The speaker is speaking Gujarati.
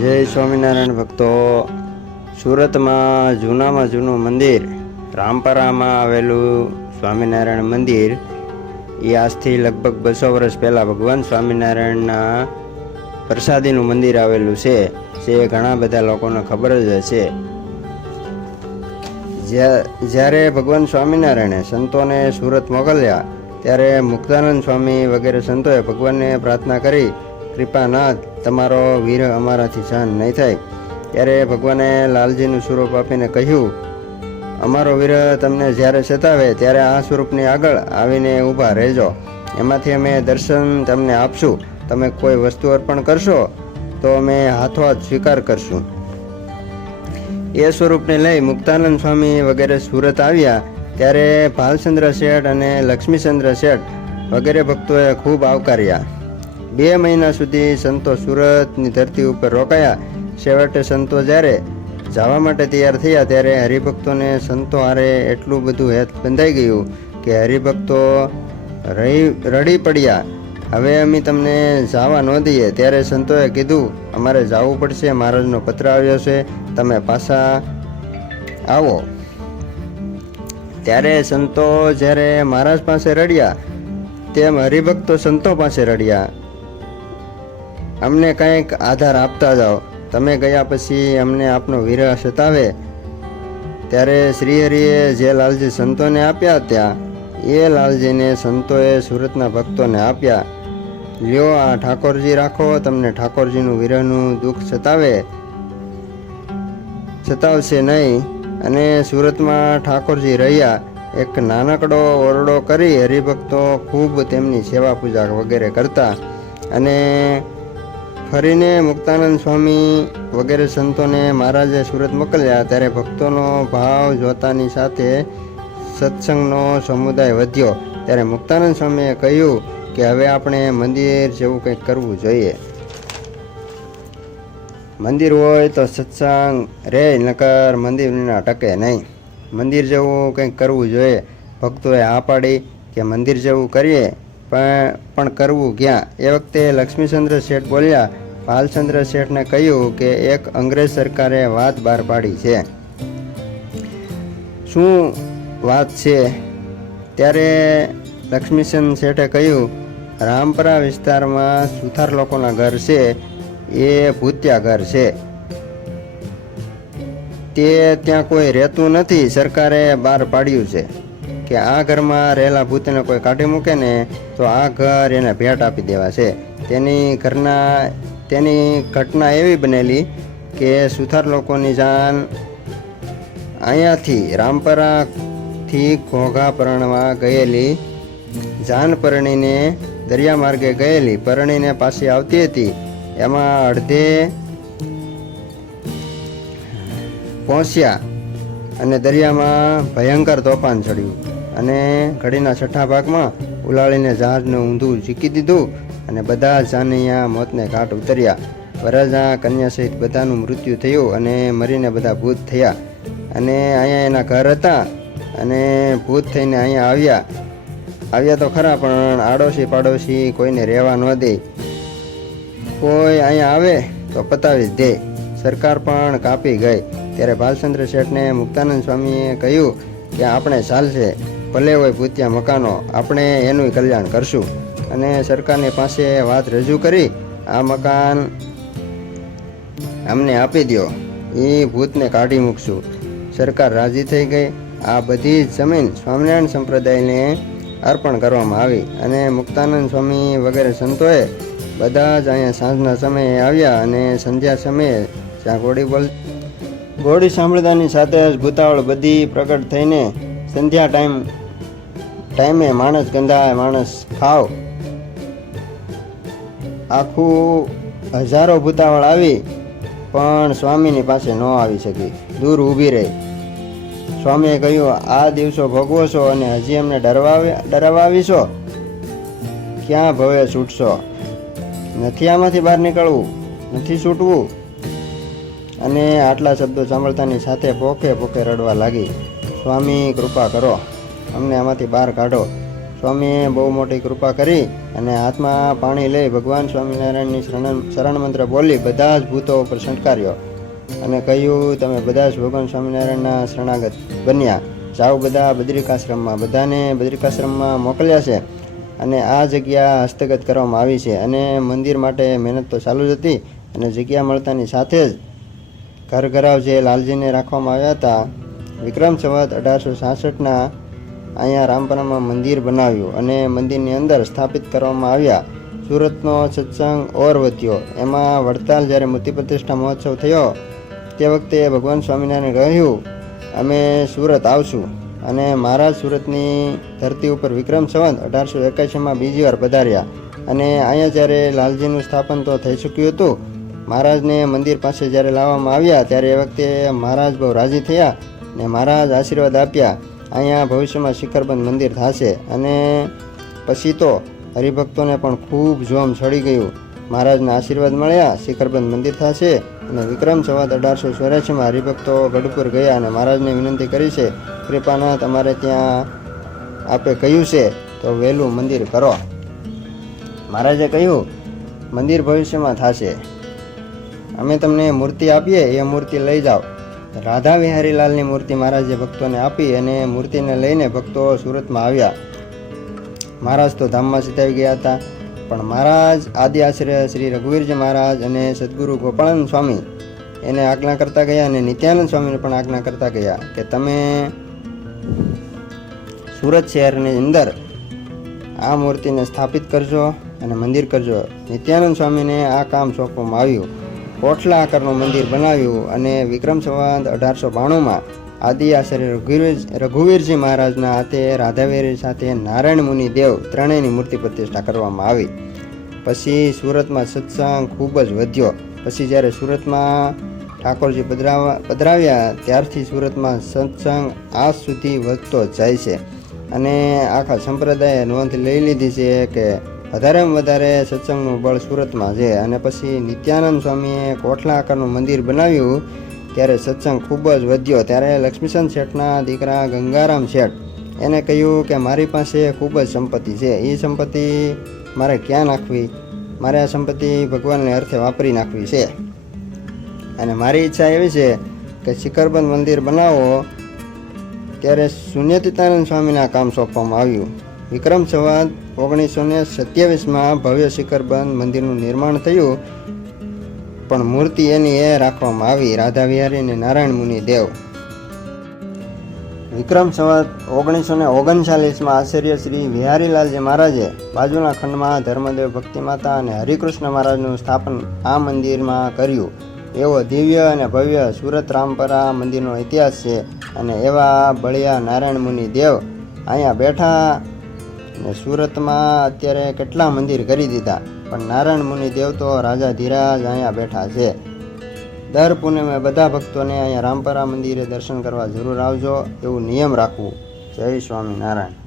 જય સ્વામિનારાયણ ભક્તો. સુરતમાં જૂનામાં જૂનું મંદિર રામપરામાં આવેલું સ્વામિનારાયણ મંદિર એ આજથી લગભગ 200 વર્ષ પહેલાં ભગવાન સ્વામિનારાયણના પ્રસાદીનું મંદિર આવેલું છે. જે ઘણા બધા લોકોને ખબર જ હશે. જ્યારે ભગવાન સ્વામિનારાયણે સંતોને સુરત મોકલ્યા ત્યારે મુક્તાનંદ સ્વામી વગેરે સંતોએ ભગવાનને પ્રાર્થના કરી, કૃપાનાથ, તમારો વીર અમારાથી સહન નહીં થાય. ત્યારે ભગવાને લાલજીનું સ્વરૂપ આપીને કહ્યું, અમારો વીર તમને જ્યારે સતાવે ત્યારે આ સ્વરૂપની આગળ આવીને ઊભા રહેજો. એમાંથી અમે દર્શન તમને આપશું. તમે કોઈ વસ્તુ અર્પણ કરશો તો અમે હાથોહાથ સ્વીકાર કરશું. એ સ્વરૂપને લઈ મુક્તાનંદ સ્વામી વગેરે સુરત આવ્યા ત્યારે ભાલચંદ્ર શેઠ અને લક્ષ્મીચંદ્ર શેઠ વગેરે ભક્તોએ ખૂબ આવકાર્યા. 2 મહિના સુધી સંતો સુરતની ધરતી ઉપર રોકાયા. છેવટે સંતો જ્યારે જવા માટે તૈયાર થયા ત્યારે હરિભક્તોને સંતો હારે એટલું બધું હેત બંધાઈ ગયું કે હરિભક્તો રડી પડ્યા. હવે અમે તમને જવા ન દઈએ. ત્યારે સંતોએ કીધું, અમારે જવું પડશે, મહારાજનો પત્ર આવ્યો છે, તમે પાછા આવો. ત્યારે સંતો જ્યારે મહારાજ પાસે રડ્યા તેમ હરિભક્તો સંતો પાસે રડ્યા, અમને કંઈક આધાર આપતા જાઓ. તમે ગયા પછી અમને આપનો વિરહ સતાવે. ત્યારે શ્રીહરિએ જે લાલજી સંતોને આપ્યા હતા એ લાલજીને સંતોએ સુરતના ભક્તોને આપ્યા. લ્યો, આ ઠાકોરજી રાખો, તમને ઠાકોરજીનું વિરહનું દુઃખ સતાવશે નહીં. અને સુરતમાં ઠાકોરજી રહ્યા. એક નાનકડો ઓરડો કરી હરિભક્તો ખૂબ તેમની સેવા પૂજા વગેરે કરતા. અને ફરીને મુક્તાનંદ સ્વામી વગેરે સંતોને મહારાજે સુરત મોકલ્યા ત્યારે ભક્તોનો ભાવ જોતાની સાથે સત્સંગનો સમુદાય વધ્યો. ત્યારે મુક્તાનંદ સ્વામીએ કહ્યું કે હવે આપણે મંદિર જેવું કંઈક કરવું જોઈએ. મંદિર હોય તો સત્સંગ રહે, નકર મંદિર વિના ટકે નહીં. મંદિર જેવું કંઈક કરવું જોઈએ. ભક્તોએ આ પાડી કે મંદિર જેવું કરીએ, પણ કરવું ક્યાં? એ વખતે લક્ષ્મીચંદ્ર શેઠ બોલ્યા. ભાલચંદ્ર શેઠને કહ્યું કે એક અંગ્રેજ સરકારે વાત બહાર પાડી છે. શું વાત છે? ત્યારે લક્ષ્મીચંદ્ર શેઠે કહ્યું, રામપરા વિસ્તારમાં સુથાર લોકોના ઘર છે એ ભૂતિયા ઘર છે. તે ત્યાં કોઈ રહેતું નથી. સરકારે બહાર પાડ્યું છે કે આ ઘરમાં રહેલા ભૂતને કોઈ કાઢી મૂકે ને તો આ ઘર એને ભેટ આપી દેવા છે. તેની ઘટના એવી બનેલી કે સુથાર લોકોની જાન અહીંયાથી રામપરાથી ઘોઘા પરણવા ગયેલી જાન પરણીને દરિયા માર્ગે ગયેલી, પરણીને પાછી આવતી હતી. એમાં અડધે પહોંચ્યા અને દરિયામાં ભયંકર તોફાન ચડ્યું અને ઘડીના 6 ભાગમાં ઉલાળીને જહાજને ઊંધું ઝીકી દીધું અને બધા જાનૈયા મોતને ઘાટ ઉતર્યા. વરરાજા કન્યા સહિત બધાનું મૃત્યુ થયું અને મરીને બધા ભૂત થયા. અને અહીંયા એના ઘર હતા અને ભૂત થઈને અહીંયા આવ્યા તો ખરા, પણ આડોશી પાડોશી કોઈને રહેવા ન દે. કોઈ અહીંયા આવે તો પતાવી જ દે. સરકાર પણ કાપી ગઈ. ત્યારે ભાલચંદ્ર શેઠને મુક્તાનંદ સ્વામીએ કહ્યું કે આપણે ચાલશે, ભલે હોય ભૂતિયા મકાનો, આપણે એનું કલ્યાણ કરશું. અને સરકારની પાસે વાત રજૂ કરી, આ મકાન અમને આપી દો, એ ભૂતને કાઢી મૂકશું. સરકાર રાજી થઈ ગઈ. આ બધી જ જમીન સ્વામિનારાયણ સંપ્રદાયને અર્પણ કરવામાં આવી. અને મુક્તાનંદ સ્વામી વગેરે સંતોએ બધા જ અહીંયા સાંજના સમયે આવ્યા અને સંધ્યા સમયે જ્યાં ગોળી સાંભળતાની સાથે જ ભૂતાવળ બધી પ્રગટ થઈને સંધ્યા ટાઈમે માણસ ગંધાય, માણસ ખાવ. આખું હજારો ભૂતાવળ આવી પણ સ્વામીની પાસે ન આવી શકી, દૂર ઊભી રહી. સ્વામીએ કહ્યું, આ દિવસો ભોગવો છો અને હજી અમને ડરાવવા આવીશો? ક્યાં ભવે છૂટશો? નથી આમાંથી બહાર નીકળવું, નથી છૂટવું. અને આટલા શબ્દો સાંભળતાની સાથે પોકે રડવા લાગી. સ્વામી, કૃપા કરો, અમને આમાંથી બહાર કાઢો. સ્વામીએ બહુ મોટી કૃપા કરી અને હાથમાં પાણી લઈ ભગવાન સ્વામિનારાયણની શરણ મંત્ર બોલી બધા જ ભૂતો ઉપર છંટકાર્યો અને કહ્યું, તમે બધા જ ભગવાન સ્વામિનારાયણના શરણાગત બન્યા, જાઓ બધા બદ્રિકાશ્રમમાં. બધાને બદ્રિકાશ્રમમાં મોકલ્યા છે અને આ જગ્યા હસ્તગત કરવામાં આવી છે અને મંદિર માટે મહેનત તો ચાલુ જ હતી અને જગ્યા મળતાની સાથે જ ઘરઘરાવ જે લાલજીને રાખવામાં આવ્યા હતા, વિક્રમ સંવત 1866ના અહીંયા રામપરામાં મંદિર બનાવ્યું અને મંદિરની અંદર સ્થાપિત કરવામાં આવ્યા. સુરતનો સત્સંગ ઓર વધ્યો. એમાં વડતાલ જ્યારે મૂર્તિ પ્રતિષ્ઠા મહોત્સવ થયો તે વખતે ભગવાન સ્વામિનારાયણે કહ્યું, અમે સુરત આવશું અને મહારાજ સુરતની ધરતી ઉપર વિક્રમ સંવત 1881માં બીજી વાર પધાર્યા અને અહીંયા જ્યારે લાલજીનું સ્થાપન તો થઈ ચૂક્યું હતું, મહારાજને મંદિર પાસે જ્યારે લાવવામાં આવ્યા ત્યારે એ વખતે મહારાજ બહુ રાજી થયા ને મહારાજ આશીર્વાદ આપ્યા, અહીંયા ભવિષ્યમાં શિખરબંધ મંદિર થશે. અને પછી તો હરિભક્તોને પણ ખૂબ જોમ ચડી ગયું. મહારાજના આશીર્વાદ મળ્યા, શિખરબંધ મંદિર થશે અને વિક્રમ સંવત 1884માં હરિભક્તો ગઢપુર ગયા અને મહારાજને વિનંતી કરી છે, કૃપાનાથ અમારે ત્યાં આપે કહ્યું છે તો વહેલું મંદિર કરો. મહારાજે કહ્યું, મંદિર ભવિષ્યમાં થશે, અમે તમને મૂર્તિ આપીએ, એ મૂર્તિ લઈ જાઓ. રાધા વિહારીલાલની મૂર્તિ મહારાજે ભક્તોને આપી અને મૂર્તિને લઈને ભક્તો સુરતમાં આવ્યા. મહારાજ તો ધામમાં સિધાઈ ગયા હતા, પણ મહારાજ આદિ આશ્રય શ્રી રઘુવીરજી મહારાજ અને સદગુરુ ગોપાળાનંદ સ્વામી એને આજ્ઞા કરતા ગયા અને નિત્યાનંદ સ્વામીને પણ આજ્ઞા કરતા ગયા કે તમે સુરત શહેરની અંદર આ મૂર્તિને સ્થાપિત કરજો અને મંદિર કરજો. નિત્યાનંદ સ્વામીને આ કામ સોંપવામાં આવ્યું. કોઠલા આકારનું મંદિર બનાવ્યું અને વિક્રમ સંવત 1892માં આદિ આચાર્ય રઘુવીરજી મહારાજના હાથે રાધાવેરી સાથે નારાયણ મુનિ દેવ ત્રણેયની મૂર્તિ પ્રતિષ્ઠા કરવામાં આવી. પછી સુરતમાં સત્સંગ ખૂબ જ વધ્યો. પછી જ્યારે સુરતમાં ઠાકોરજી પધરાવ્યા ત્યારથી સુરતમાં સત્સંગ આજ સુધી વધતો જાય છે અને આખા સંપ્રદાયે નોંધ લઈ લીધી છે કે વધારેમાં વધારે સત્સંગનું બળ સુરતમાં છે. અને પછી નિત્યાનંદ સ્વામીએ કોઠલા આકારનું મંદિર બનાવ્યું ત્યારે સત્સંગ ખૂબ જ વધ્યો. ત્યારે લક્ષ્મીચંદ શેઠના દીકરા ગંગારામ શેઠ એને કહ્યું કે મારી પાસે ખૂબ જ સંપત્તિ છે, એ સંપત્તિ મારે ક્યાં નાખવી, મારે આ સંપત્તિ ભગવાનને અર્થે વાપરી નાખવી છે અને મારી ઈચ્છા એવી છે કે શિખરબંધ મંદિર બનાવો. ત્યારે શૂન્યતીતાનંદ સ્વામીને આ કામ સોંપવામાં આવ્યું. વિક્રમ સંવત 1927માં ભવ્ય શિખરબંધ મંદિરનું નિર્માણ થયું, પણ મૂર્તિ એની એ રાખવામાં આવી, રાધા વિહારી અને નારાયણ મુનિ દેવ. વિક્રમ સંવત 1939માં આચાર્ય શ્રી વિહારીલાલજી મહારાજે બાજુના ખંડમાં ધર્મદેવ ભક્તિમાતા અને હરિકૃષ્ણ મહારાજનું સ્થાપન આ મંદિરમાં કર્યું. એવો દિવ્ય અને ભવ્ય સુરત રામપરા મંદિરનો ઇતિહાસ છે અને એવા બળિયા નારાયણ મુનિ દેવ અહીંયા બેઠા. ને સુરતમાં અત્યારે કેટલા મંદિર કરી દીધા, પણ નારાયણ મુનિ દેવ તો રાજા ધીરાજ અહીંયા બેઠા છે. દર પૂનમે બધા ભક્તોને અહીંયા રામપરા મંદિરે દર્શન કરવા જરૂર આવજો, એવું નિયમ રાખવું. જય સ્વામિનારાયણ.